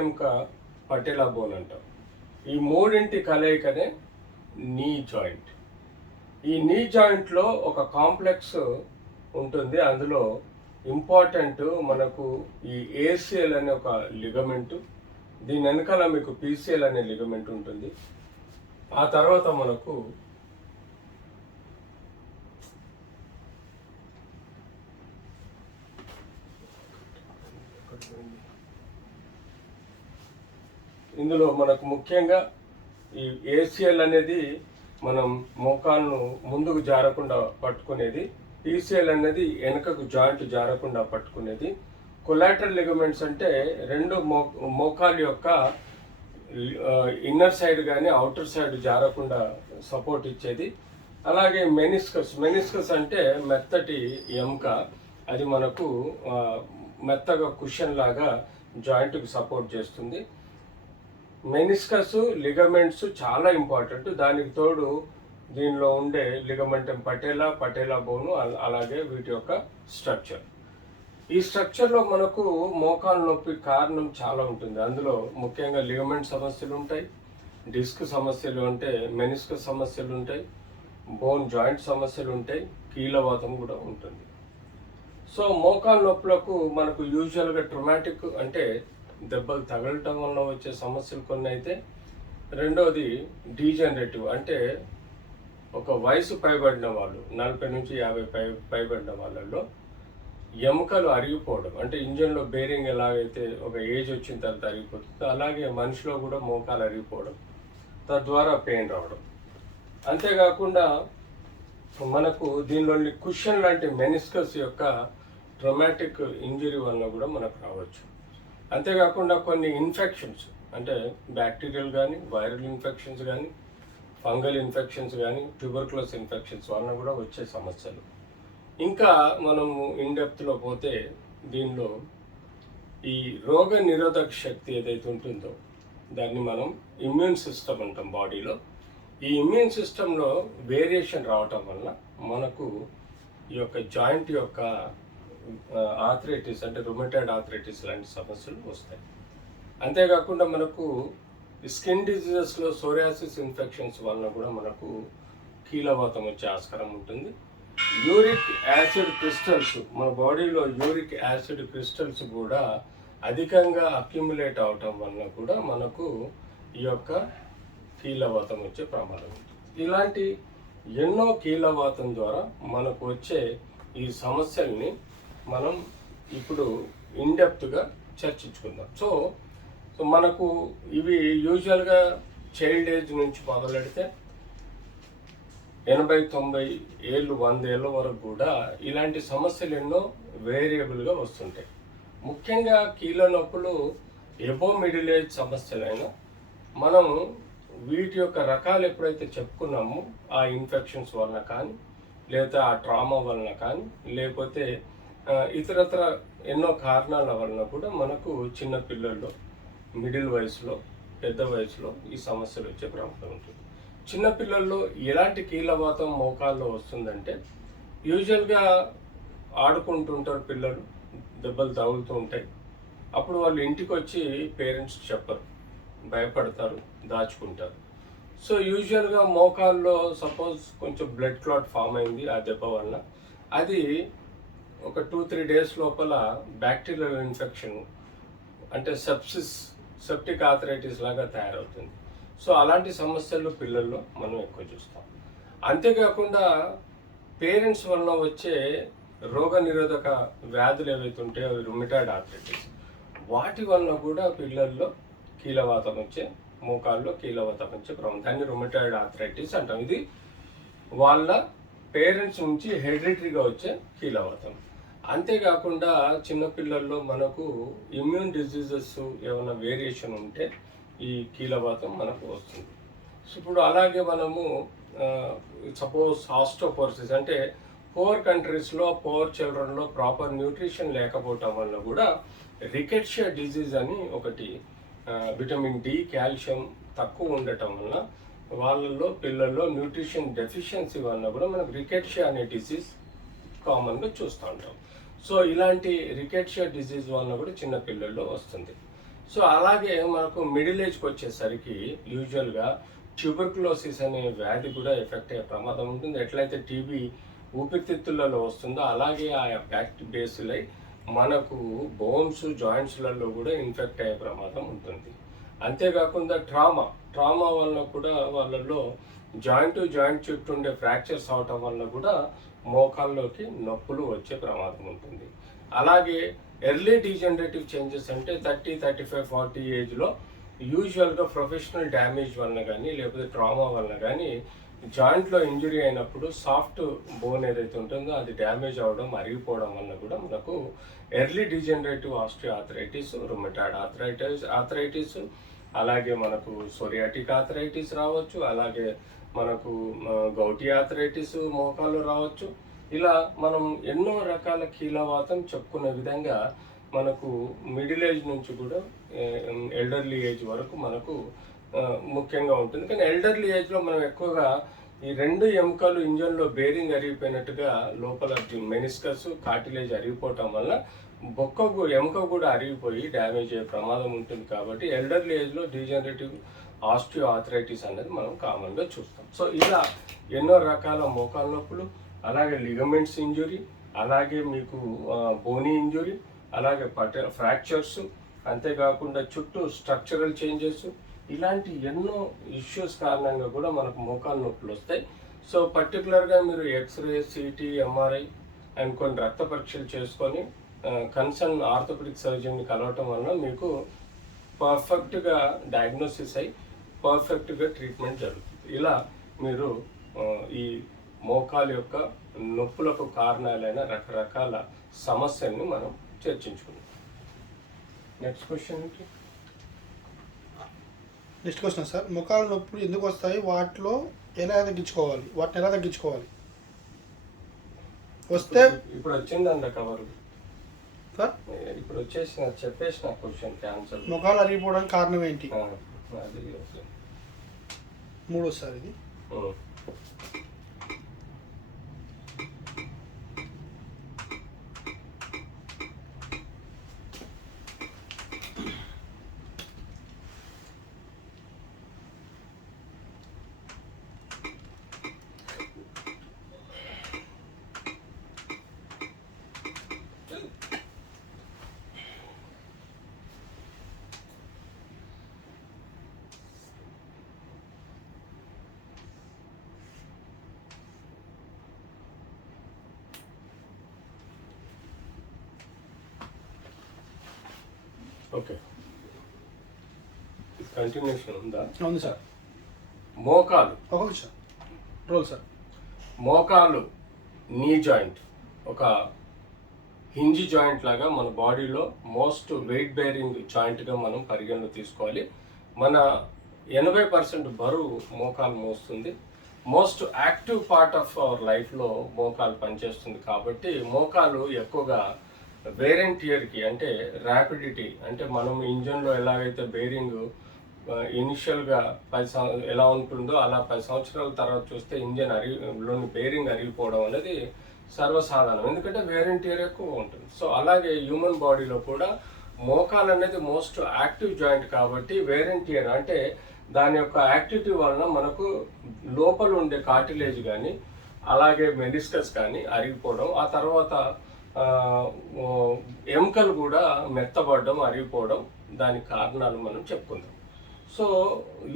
ఎముక పటేలా బోన్ అంటాం. ఈ మూడింటి కలయికనే నీ జాయింట్. ఈ నీ జాయింట్లో ఒక కాంప్లెక్స్ ఉంటుంది. అందులో ఇంపార్టెంట్ మనకు ఈ ఏసిఎల్ అనే ఒక లిగమెంటు, దీని వెనకాల మీకు పీసీఎల్ అనే లిగమెంట్ ఉంటుంది. ఆ తర్వాత మనకు ఇందులో మనకు ముఖ్యంగా ఈ ఏసిఎల్ అనేది మనం మోకాలను ముందుకు జారకుండా పట్టుకునేది, పీసీఎల్ అనేది వెనకకు జాయింట్ జారకుండా పట్టుకునేది, కొలాటరల్ లిగమెంట్స్ అంటే రెండు మోకాలు యొక్క ఇన్నర్ సైడ్ కానీ అవుటర్ సైడ్ జారకుండా సపోర్ట్ ఇచ్చేది. అలాగే మెనిస్కస్ అంటే మెత్తటి ఎముక, అది మనకు మెత్తగా కుషన్ లాగా జాయింట్కి సపోర్ట్ చేస్తుంది. మెనిస్కస్ లిగమెంట్స్ చాలా ఇంపార్టెంట్. దానికి తోడు దీనిలో ఉండే లిగమెంటం పటేలా బోను, అలాగే వీటి యొక్క స్ట్రక్చర్. ఈ స్ట్రక్చర్లో మనకు మోకాలు నొప్పి కారణం చాలా ఉంటుంది. అందులో ముఖ్యంగా లిగమెంట్ సమస్యలు ఉంటాయి, డిస్క్ సమస్యలు అంటే మెనిస్కస్ సమస్యలు ఉంటాయి, బోన్ జాయింట్ సమస్యలు ఉంటాయి, కీలవాతం కూడా ఉంటుంది. సో మోకాలు నొప్పులకు మనకు యూజువల్గా ట్రమాటిక్ అంటే దెబ్బలు తగలటం వల్ల వచ్చే సమస్యలు కొన్ని అయితే, రెండోది డీజనరేటివ్ అంటే ఒక వయసు పైబడిన వాళ్ళు 40 నుంచి 50 పైబడిన వాళ్ళల్లో ఎముకలు అరిగిపోవడం, అంటే ఇంజన్లో బేరింగ్ ఎలాగైతే ఒక ఏజ్ వచ్చిన తర్వాత అరిగిపోతుందో అలాగే మనిషిలో కూడా మోకాలు అరిగిపోవడం, తద్వారా పెయిన్ రావడం. అంతేకాకుండా మనకు దీనిలోని కుషన్ లాంటి మెనిస్కస్ యొక్క ట్రమాటిక్ ఇంజరీ వల్ల కూడా మనకు రావచ్చు. అంతేకాకుండా కొన్ని ఇన్ఫెక్షన్స్ అంటే బ్యాక్టీరియల్ కానీ, వైరల్ ఇన్ఫెక్షన్స్ కానీ, ఫంగల్ ఇన్ఫెక్షన్స్ కానీ, ట్యూబర్క్యులోస్ ఇన్ఫెక్షన్స్ వలన కూడా వచ్చే సమస్యలు. ఇంకా మనము ఇన్డెప్త్లో పోతే దీనిలో ఈ రోగ నిరోధక శక్తి ఏదైతే ఉంటుందో దాన్ని మనం ఇమ్యూన్ సిస్టమ్ అంటాం బాడీలో. ఈ ఇమ్యూన్ సిస్టంలో వేరియేషన్ రావటం వల్ల మనకు ఈ యొక్క జాయింట్ యొక్క ఆర్థరైటిస్ అంటే రుమటైడ్ ఆర్థరైటిస్ లాంటి సమస్యలు వస్తాయి. అంతేకాకుండా మనకు స్కిన్ డిజీజెస్లో సోరియాసిస్ ఇన్ఫెక్షన్స్ వలన కూడా మనకు కీలవాతం వచ్చే ఆస్కారం ఉంటుంది. యూరిక్ యాసిడ్ క్రిస్టల్స్, మన బాడీలో యూరిక్ యాసిడ్ క్రిస్టల్స్ కూడా అధికంగా అక్యుములేట్ అవటం వలన కూడా మనకు ఈ యొక్క కీలవాతం వచ్చే ప్రమాదం ఉంటుంది. ఇలాంటి ఎన్నో కీలవాతం ద్వారా మనకు వచ్చే ఈ సమస్యల్ని మనం ఇప్పుడు ఇన్డెప్త్గా చర్చించుకుందాం. సో మనకు ఇవి యూజువల్గా చైల్డ్ ఏజ్ నుంచి మొదలెడితే 80-90 ఏళ్ళు 100 ఏళ్ళ వరకు కూడా ఇలాంటి సమస్యలు ఎన్నో వేరియబుల్గా వస్తుంటాయి. ముఖ్యంగా కీళ్ళ నొప్పులు ఎబో మిడిల్ ఏజ్ సమస్యలైనా మనం వీటి యొక్క రకాలు ఎప్పుడైతే చెప్పుకున్నామో ఆ ఇన్ఫెక్షన్స్ వలన కానీ, లేదా ఆ ట్రామా వలన కానీ, లేకపోతే ఇతరత్ర ఎన్నో కారణాల వలన కూడా మనకు చిన్న పిల్లల్లో, మిడిల్ వయసులో, పెద్ద వయసులో ఈ సమస్యలు వచ్చే ప్రమాదం ఉంటుంది. చిన్నపిల్లల్లో ఎలాంటి కీలవాతం మోకాల్లో వస్తుందంటే, యూజువల్గా ఆడుకుంటుంటారు పిల్లలు, దెబ్బలు తగులుతూ ఉంటాయి. అప్పుడు వాళ్ళు ఇంటికి వచ్చి పేరెంట్స్ చెప్పరు, భయపడతారు, దాచుకుంటారు. సో యూజువల్గా మోకాల్లో సపోజ్ కొంచెం బ్లడ్ క్లాట్ ఫామ్ అయింది ఆ దెబ్బ వల్ల, అది ఒక 2-3 డేస్ లోపల బ్యాక్టీరియల్ ఇన్ఫెక్షన్ అంటే సెప్టిక్ ఆర్థరైటిస్ లాగా తయారవుతుంది. సో అలాంటి సమస్యలు పిల్లల్లో మనం ఎక్కువ చూస్తాం. అంతేకాకుండా పేరెంట్స్ వలన వచ్చే రోగ నిరోధక వ్యాధులు ఏవైతే ఉంటాయో అవి రుమటైడ్ ఆర్థరైటిస్, వాటి వలన కూడా పిల్లల్లో కీలవాతం వచ్చే, మోకాల్లో కీలవాతం వచ్చే ప్రమాదం, దాన్ని రుమటైడ్ ఆర్థరైటిస్ అంటాం. ఇది వాళ్ళ పేరెంట్స్ నుంచి హెరిడిటరీగా వచ్చే కీలవాతం. అంతేకాకుండా చిన్నపిల్లల్లో మనకు ఇమ్యూన్ డిజీజెస్ ఏమైనా వేరియేషన్ ఉంటే ఈ కీలవాతం మనకు వస్తుంది. సో ఇప్పుడు అలాగే మనము సపోజ్ ఆస్టియోపోరోసిస్ అంటే పూర్ కంట్రీస్లో, పూర్ చిల్డ్రన్లో ప్రాపర్ న్యూట్రిషన్ లేకపోవటం వల్ల కూడా రికెట్షియా డిజీజ్ అని ఒకటి, విటమిన్ డి, కాల్షియం తక్కువ ఉండటం వల్ల వాళ్ళల్లో, పిల్లల్లో న్యూట్రిషన్ డెఫిషియన్సీ వల్ల కూడా మనకు రికెట్షియా అనే డిసీజ్ కామన్ గా చూస్తూ ఉంటాం. సో ఇలాంటి రికెట్షియా డిసీజ్ వలన కూడా చిన్న పిల్లల్లో వస్తుంది. సో అలాగే మనకు మిడిల్ ఏజ్కి వచ్చేసరికి యూజువల్గా ట్యూబర్కులోసిస్ అనే వ్యాధి కూడా ఎఫెక్ట్ అయ్యే ప్రమాదం ఉంటుంది. ఎట్లయితే టీబీ ఊపిరితిత్తులలో వస్తుందో అలాగే ఆ బేస్లై మనకు బోన్స్ జాయింట్స్లలో కూడా ఇన్ఫెక్ట్ అయ్యే ప్రమాదం ఉంటుంది. అంతేకాకుండా ట్రామా వలన కూడా వాళ్ళలో జాయింట్ చుట్టూ ఉండే ఫ్రాక్చర్స్ అవటం వల్ల కూడా మోకాల్లోకి నొప్పులు వచ్చే ప్రమాదం ఉంటుంది. అలాగే ఎర్లీ డీజనరేటివ్ చేంజెస్ అంటే 30, 35, 40 ఏజ్లో యూజువల్గా ప్రొఫెషనల్ డ్యామేజ్ వలన కానీ లేకపోతే ట్రామా వలన కానీ జాయింట్లో ఇంజురీ అయినప్పుడు సాఫ్ట్ బోన్ ఏదైతే ఉంటుందో అది డ్యామేజ్ అవ్వడం, అరిగిపోవడం వల్ల కూడా మనకు early degenerative osteoarthritis, rheumatoid arthritis, అలాగే మనకు సోరియాటిక్ ఆర్థరైటిస్ రావచ్చు, అలాగే మనకు గౌటీ ఆర్థరైటిస్ మోకాలు రావచ్చు. ఇలా మనం ఎన్నో రకాల కీలవాతం చెప్పుకునే విధంగా మనకు మిడిల్ ఏజ్ నుంచి కూడా ఎల్డర్లీ ఏజ్ వరకు మనకు ముఖ్యంగా ఉంటుంది. కానీ ఎల్డర్లీ ఏజ్లో మనం ఎక్కువగా ఈ రెండు ఎముకలు ఇంజన్లో బేరింగ్ అరిగిపోయినట్టుగా లోపల మెనిస్కస్ కార్టిలేజ్ అరిగిపోవటం వల్ల ఎముక కూడా అరిగిపోయి డ్యామేజ్ అయ్యే ప్రమాదం ఉంటుంది. కాబట్టి ఎల్డర్లీ ఏజ్లో డీజనరేటివ్ ఆస్టియోఆర్థరైటిస్ అనేది మనం కామన్గా చూస్తాం. సో ఇలా ఎన్నో రకాల మోకాలు నొప్పులు, అలాగే లిగమెంట్స్ ఇంజురీ, అలాగే మీకు బోనీ ఇంజురీ, అలాగే ఫ్రాక్చర్స్, అంతేకాకుండా చుట్టూ స్ట్రక్చరల్ చేంజెస్, ఇలాంటి ఎన్నో ఇష్యూస్ కారణంగా కూడా మనకు మోకాలు నొప్పులు వస్తాయి. సో పర్టికులర్గా మీరు ఎక్స్రే, సిటీ, ఎంఆర్ఐ అండ్ కొన్ని రక్త పరీక్షలు చేసుకొని కన్సర్న్ ఆర్థోపెడిక్ సర్జన్ని కలవటం వలన మీకు పర్ఫెక్ట్గా డయాగ్నోసిస్ అయి పర్ఫెక్ట్గా ట్రీట్మెంట్ జరుగుతుంది. ఇలా మీరు ఈ మోకాలు యొక్క నొప్పులకు కారణాలైన రకరకాల సమస్యల్ని మనం చర్చించుకున్నాం. నెక్స్ట్ క్వశ్చన్ సార్, మోకాలు నొప్పులు ఎందుకు వస్తాయి, వాటిని ఎలా తగ్గించుకోవాలి వస్తే ఇప్పుడు వచ్చిందండి కవర్ సార్, ఇప్పుడు చెప్పేసిన క్వశ్చన్ ఆన్సర్. మోకాలు అరిగిపోవడానికి కారణం ఏంటి? మూడోసారి ఇది. ఓకే, కంటిన్యూషన్ ఉందా? అవును సార్. మోకాలు నీ జాయింట్ ఒక హింజ్ జాయింట్ లాగా మన బాడీలో మోస్ట్ వెయిట్ బేరింగ్ జాయింట్గా మనం పరిగణలో తీసుకోవాలి. మన 80% బరువు మోకాలు మోస్తుంది. Most active part of our లైఫ్లో మోకాలు పనిచేస్తుంది. కాబట్టి మోకాలు ఎక్కువగా వేర్ అండ్ టియర్కి అంటే ర్యాపిడిటీ అంటే మనం ఇంజన్లో ఎలాగైతే బేరింగ్ ఇనిషియల్గా 10 ఎలా ఉంటుందో అలా 10 సంవత్సరాల తర్వాత చూస్తే ఇంజన్ లోని బేరింగ్ అరిగిపోవడం అనేది సర్వసాధారణం, ఎందుకంటే వేర్ అండ్ టియర్ ఎక్కువ ఉంటుంది. సో అలాగే హ్యూమన్ బాడీలో కూడా మోకాలు అనేది మోస్ట్ యాక్టివ్ జాయింట్ కాబట్టి వేర్ అండ్ టియర్ అంటే దాని యొక్క యాక్టివిటీ వలన మనకు లోపల ఉండే కార్టిలేజ్ కానీ అలాగే మెనిస్కస్ కానీ అరిగిపోవడం, ఆ తర్వాత ఎముకలు కూడా మెత్తబడడం, అరిగిపోవడం, దాని కారణాలు మనం చెప్పుకుందాం. సో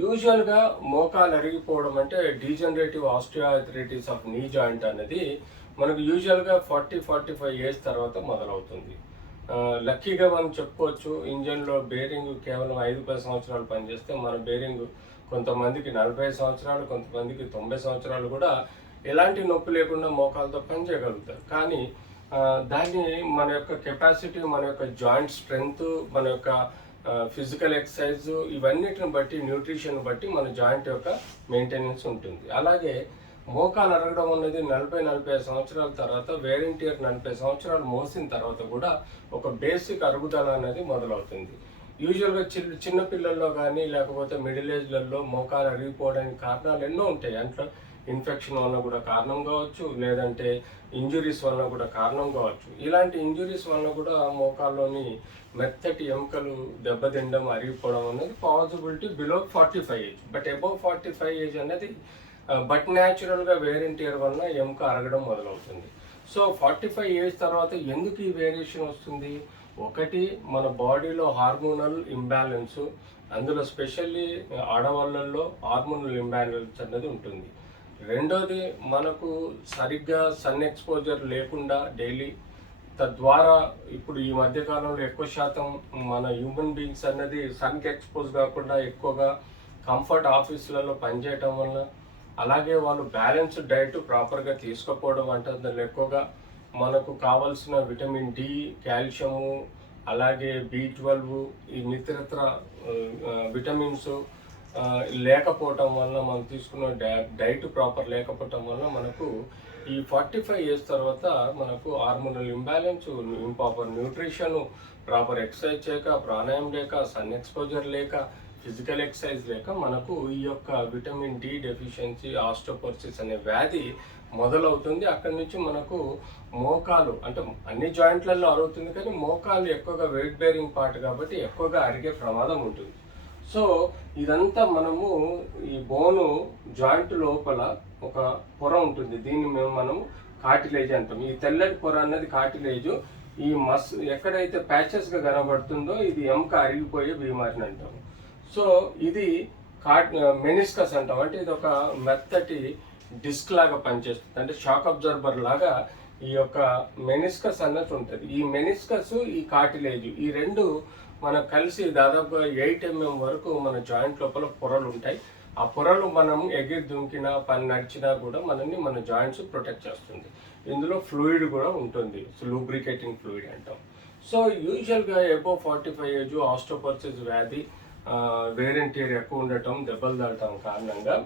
యూజువల్గా మోకాలు అరిగిపోవడం అంటే degenerative osteoarthritis of knee joint అనేది మనకు యూజువల్గా 40-45 ఏజ్ తర్వాత మొదలవుతుంది. లక్కీగా మనం చెప్పుకోవచ్చు, ఇంజన్లో బేరింగ్ కేవలం 5-10 సంవత్సరాలు పనిచేస్తే మన బేరింగ్ కొంతమందికి 40 సంవత్సరాలు, కొంతమందికి 90 సంవత్సరాలు కూడా ఎలాంటి నొప్పి లేకుండా మోకాలతో పనిచేయగలుగుతారు. కానీ దాన్ని మన యొక్క కెపాసిటీ, మన యొక్క జాయింట్ స్ట్రెంగ్త్, మన యొక్క ఫిజికల్ ఎక్సర్సైజ్, ఇవన్నిటిని బట్టి, న్యూట్రిషన్ బట్టి మన జాయింట్ యొక్క మెయింటెనెన్స్ ఉంటుంది. అలాగే మోకాలు అరగడం అనేది 40-45 సంవత్సరాల తర్వాత, వేర్ అండ్ టియర్ 40 సంవత్సరాలు మోసిన తర్వాత కూడా ఒక బేసిక్ అరుగుదల అనేది మొదలవుతుంది. యూజువల్గా చిన్న పిల్లల్లో కానీ లేకపోతే మిడిల్ ఏజ్లలో మోకాలు అరిగిపోవడానికి కారణాలు ఎన్నో ఉంటాయి. అంటే ఇన్ఫెక్షన్ వల్ల కూడా కారణం కావచ్చు, లేదంటే ఇంజురీస్ వల్ల కూడా కారణం కావచ్చు. ఇలాంటి ఇంజురీస్ వల్ల కూడా మోకాల్లోని మెత్తటి ఎముకలు దెబ్బతినడం, అరిగిపోవడం అనేది possibility below 45 age. But above 45 age అనేది బట్ న్యాచురల్గా వేర్ అండ్ టియర్ వల్ల ఎముక అరగడం మొదలవుతుంది. సో 45 ఏజ్ తర్వాత ఎందుకు ఈ వేరియేషన్ వస్తుంది? ఒకటి, మన బాడీలో హార్మోనల్ ఇంబ్యాలెన్స్, అందులో స్పెషల్లీ ఆడవాళ్ళల్లో హార్మోనల్ ఇంబ్యాలెన్స్ అనేది ఉంటుంది. రెండోది, మనకు సరిగ్గా సన్ ఎక్స్పోజర్ లేకుండా డైలీ, తద్వారా ఇప్పుడు ఈ మధ్యకాలంలో ఎక్కువ శాతం మన హ్యూమన్ బీయింగ్స్ అన్నది సన్కి ఎక్స్పోజ్ కాకుండా ఎక్కువగా కంఫర్ట్ ఆఫీసులలో పనిచేయటం వల్ల, అలాగే వాళ్ళు బ్యాలెన్స్డ్ డైట్ ప్రాపర్గా తీసుకోకపోవడం అంటే ఎక్కువగా మనకు కావాల్సిన విటమిన్ డి, కాల్షియము, అలాగే B12, ఈ ఇతరత్ర విటమిన్స్ లేకపోవటం వల్ల, మనం తీసుకున్న డైట్ ప్రాపర్ లేకపోవటం వల్ల మనకు ఈ 45 ఇయర్స్ తర్వాత మనకు hormonal imbalance, improper nutrition, proper exercise చేయక, ప్రాణాయామం లేక, సన్ ఎక్స్పోజర్ లేక, ఫిజికల్ ఎక్సర్సైజ్ లేక మనకు ఈ యొక్క విటమిన్ డి డెఫిషియన్సీ, ఆస్టియోపోరోసిస్ అనే వ్యాధి మొదలవుతుంది. అక్కడి నుంచి మనకు మోకాలు, అంటే అన్ని జాయింట్లలో అరుగుతుంది, కానీ మోకాలు ఎక్కువగా వెయిట్ బేరింగ్ పార్ట్ కాబట్టి ఎక్కువగా అరిగే ప్రమాదం ఉంటుంది. సో ఇదంతా మనము ఈ బోను జాయింట్ లోపల ఒక పొర ఉంటుంది, దీన్ని మనం కార్టిలేజ్ అంటాం. ఈ తెల్లటి పొర అన్నది కార్టిలేజ్. ఈ ఎక్కడైతే ప్యాచెస్గా కనబడుతుందో ఇది ఎముక అరిగిపోయే బీమారిని అంటాం. సో ఇది మెనిస్కస్ అంటాం. అంటే ఇది ఒక మెత్తటి డిస్క్ లాగా పనిచేస్తుంది, అంటే షాక్ అబ్జర్బర్ లాగా ఈ యొక్క మెనిస్కస్ అన్నట్టు ఉంటుంది. ఈ మెనిస్కస్, ఈ కార్టిలేజ్, ఈ రెండు మనకు కలిసి దాదాపుగా 8 mm వరకు మన జాయింట్ లోపల పొరలు ఉంటాయి. ఆ పొరలు మనం ఎగిరి దుంకినా, పని నడిచినా కూడా మన జాయింట్స్ ప్రొటెక్ట్ చేస్తుంది. ఇందులో ఫ్లూయిడ్ కూడా ఉంటుంది, లూబ్రికేటింగ్ ఫ్లూయిడ్ అంటాం. సో యూజువల్గా అబౌవ్ 45 ఏజ్ ఆస్టియోపోరోసిస్ వ్యాధి, వేర్ అండ్ టియర్ ఎక్కువ ఉండటం, దెబ్బలు తగలటం కారణంగా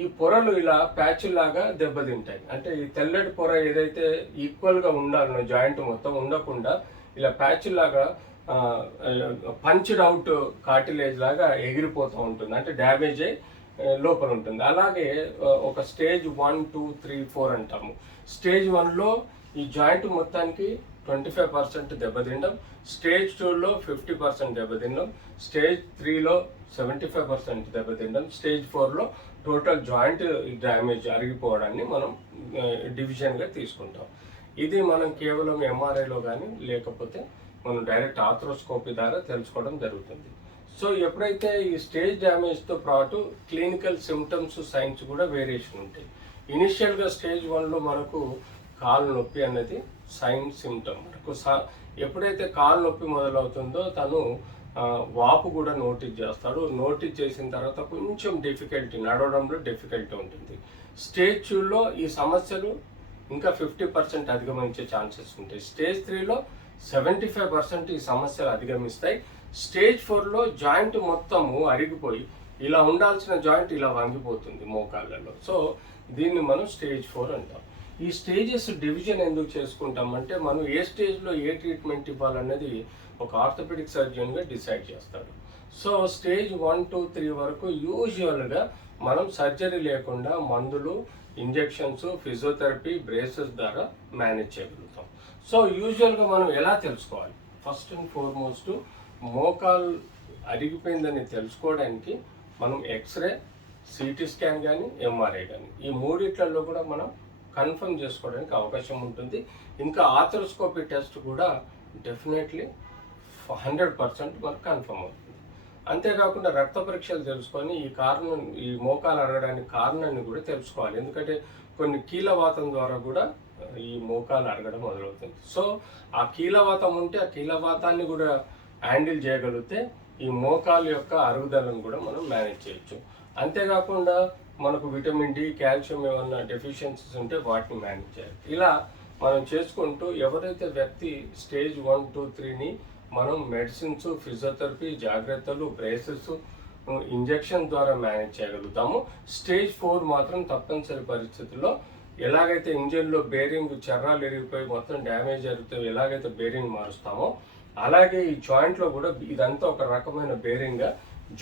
ఈ పొరలు ఇలా ప్యాచ్ లాగా దెబ్బతింటాయి. అంటే ఈ తెల్లటి పొర ఏదైతే ఈక్వల్గా ఉండాలనో జాయింట్ మొత్తం ఉండకుండా ఇలా ప్యాచ్ లాగా పంచ్డ్ అవుట్ కార్టిలేజ్ లాగా ఎగిరిపోతూ ఉంటుంది, అంటే డ్యామేజ్ అయ్యి లోపల ఉంటుంది. అలాగే ఒక స్టేజ్ 1, 2, 3, 4 అంటాము. స్టేజ్ 1లో ఈ జాయింట్ మొత్తానికి 25% దెబ్బతినడం, స్టేజ్ 2లో 50% దెబ్బతినడం, స్టేజ్ 3లో 75% దెబ్బతినడం, స్టేజ్ 4లో టోటల్ జాయింట్ డ్యామేజ్, అరిగిపోవడాన్ని మనం డివిజన్గా తీసుకుంటాం. ఇది మనం కేవలం ఎంఆర్ఐలో కానీ లేకపోతే మనం డైరెక్ట్ ఆర్థ్రోస్కోపీ ద్వారా తెలుసుకోవడం జరుగుతుంది. సో ఎప్పుడైతే ఈ స్టేజ్ డ్యామేజ్తో పాటు క్లినికల్ సిమ్టమ్స్, సైన్స్ కూడా వేరియేషన్ ఉంటాయి. ఇనిషియల్గా స్టేజ్ 1లో మనకు కాలు నొప్పి అనేది సైన్ సిమ్టమ్. మనకు ఎప్పుడైతే కాలు నొప్పి మొదలవుతుందో తను వాపు కూడా నోటీస్ చేస్తాడు. నోటీస్ చేసిన తర్వాత కొంచెం డిఫికల్టీ, నడవడంలో డిఫికల్టీ ఉంటుంది. స్టేజ్ 2లో ఈ సమస్యలు ఇంకా 50% అధిగమించే ఛాన్సెస్ ఉంటాయి. స్టేజ్ 3లో 75% ఈ సమస్యలు అధిగమిస్తాయి. స్టేజ్ 4లో జాయింట్ మొత్తము అరిగిపోయి ఇలా ఉండాల్సిన జాయింట్ ఇలా వంగిపోతుంది మోకాళ్ళలో. సో దీన్ని మనం స్టేజ్ 4 అంటాం. ఈ స్టేజెస్ డివిజన్ ఎందుకు చేసుకుంటామంటే మనం ఏ స్టేజ్లో ఏ ట్రీట్మెంట్ ఇవ్వాలన్నది ఒక ఆర్థోపెడిక్ సర్జన్గా డిసైడ్ చేస్తాడు. సో స్టేజ్ 1, 2, 3 వరకు యూజువల్గా మనం సర్జరీ లేకుండా మందులు, ఇంజెక్షన్స్, ఫిజియోథెరపీ, బ్రేసెస్ ద్వారా మేనేజ్ చేయగలుగుతాం. సో యూజువల్గా మనం ఎలా తెలుసుకోవాలి? ఫస్ట్ అండ్ ఫార్మోస్ట్ మోకాలు అరిగిపోయిందని తెలుసుకోవడానికి మనం ఎక్స్రే, సిటీ స్కాన్ కానీ, ఎంఆర్ఐ కానీ, ఈ మూడిట్లలో కూడా మనం కన్ఫర్మ్ చేసుకోవడానికి అవకాశం ఉంటుంది. ఇంకా ఆర్థ్రోస్కోపీ టెస్ట్ కూడా డెఫినెట్లీ 100% మనకు కన్ఫర్మ్ అవుతుంది. అంతేకాకుండా రక్త పరీక్షలు తెలుసుకొని ఈ మోకాలు అరగడానికి కారణాన్ని కూడా తెలుసుకోవాలి. ఎందుకంటే కొన్ని కీలవాతం ద్వారా కూడా ఈ మోకాలు అరగడం మొదలవుతుంది. సో ఆ కీలవాతం ఉంటే ఆ కీలవాతాన్ని కూడా హ్యాండిల్ చేయగలిగితే ఈ మోకాలు యొక్క అరుగుదలను కూడా మనం మేనేజ్ చేయొచ్చు. అంతేకాకుండా మనకు విటమిన్ డి, కాల్షియం ఏమన్నా డెఫిషియన్సీస్ ఉంటే వాటిని మేనేజ్ చేయాలి. ఇలా మనం చేసుకుంటూ ఎవరైతే వ్యక్తి స్టేజ్ 1, 2, 3ని మనం మెడిసిన్స్, ఫిజియోథెరపీ, జాగ్రత్తలు, బ్రేసెస్, ఇంజెక్షన్ ద్వారా మేనేజ్ చేయగలుగుతాము. స్టేజ్ 4 మాత్రం తప్పనిసరి పరిస్థితుల్లో ఎలాగైతే ఇంజిన్లో బేరింగ్ చర్రాలు ఎరిగిపోయి మొత్తం డ్యామేజ్ జరిగితే ఎలాగైతే బేరింగ్ మారుస్తామో అలాగే ఈ జాయింట్లో కూడా ఇదంతా ఒక రకమైన బేరింగ్గా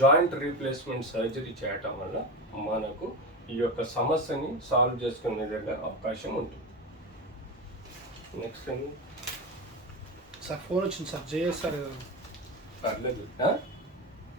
జాయింట్ రీప్లేస్మెంట్ సర్జరీ చేయటం వల్ల మనకు ఈ యొక్క సమస్యని సాల్వ్ చేసుకునే విధంగా అవకాశం ఉంటుంది. నెక్స్ట్ సార్ ఫోన్ వచ్చింది సార్, జేఎస్ సార్. పర్లేదు.